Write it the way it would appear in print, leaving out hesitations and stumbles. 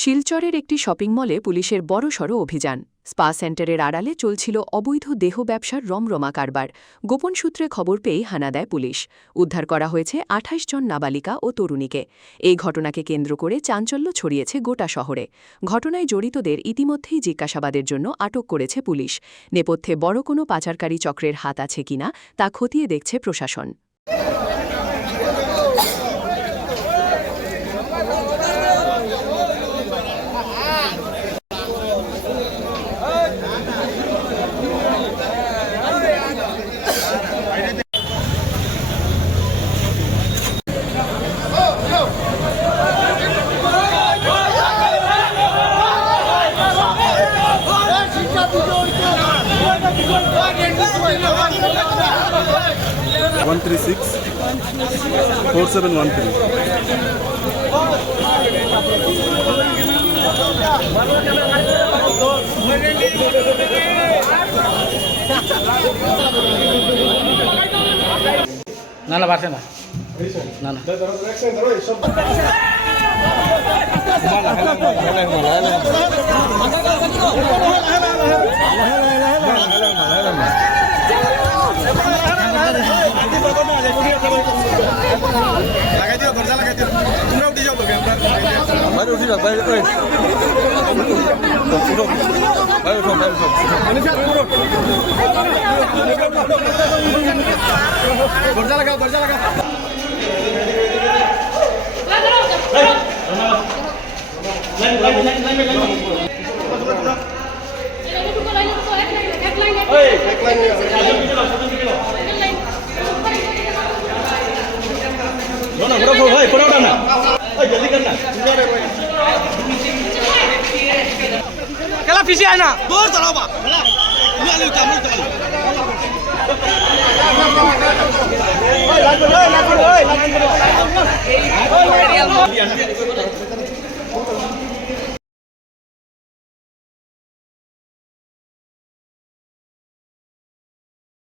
শিলচরের একটি শপিং মলে পুলিশের বড়সড় অভিযান। স্পা সেন্টারের আড়ালে চলছিল অবৈধ দেহ ব্যবসার রমরমা কারবার। গোপন সূত্রে খবর পেয়েই হানা দেয় পুলিশ। উদ্ধার করা হয়েছে ২৮ জন নাবালিকা ও তরুণীকে। এই ঘটনাকে কেন্দ্র করে চাঞ্চল্য ছড়িয়েছে গোটা শহরে। ঘটনায় জড়িতদের ইতিমধ্যেই জিজ্ঞাসাবাদের জন্য আটক করেছে পুলিশ। নেপথ্যে বড় কোনো পাচারকারী চক্রের হাত আছে কিনা তা খতিয়ে দেখছে প্রশাসন। One 36 4713. না না বাড়ছে না না না লাগাই দিও দরজা লাগাই দিও তোমরা উঠে যাও লোকে আমরা বাইরে উঠে যাও বাইরে ওই উঠো বাইরে উঠো বাইরে উঠো দরজা লাগাও দরজা লাগাও কেলা পিছে আয় না দূর দাঁড়াও বা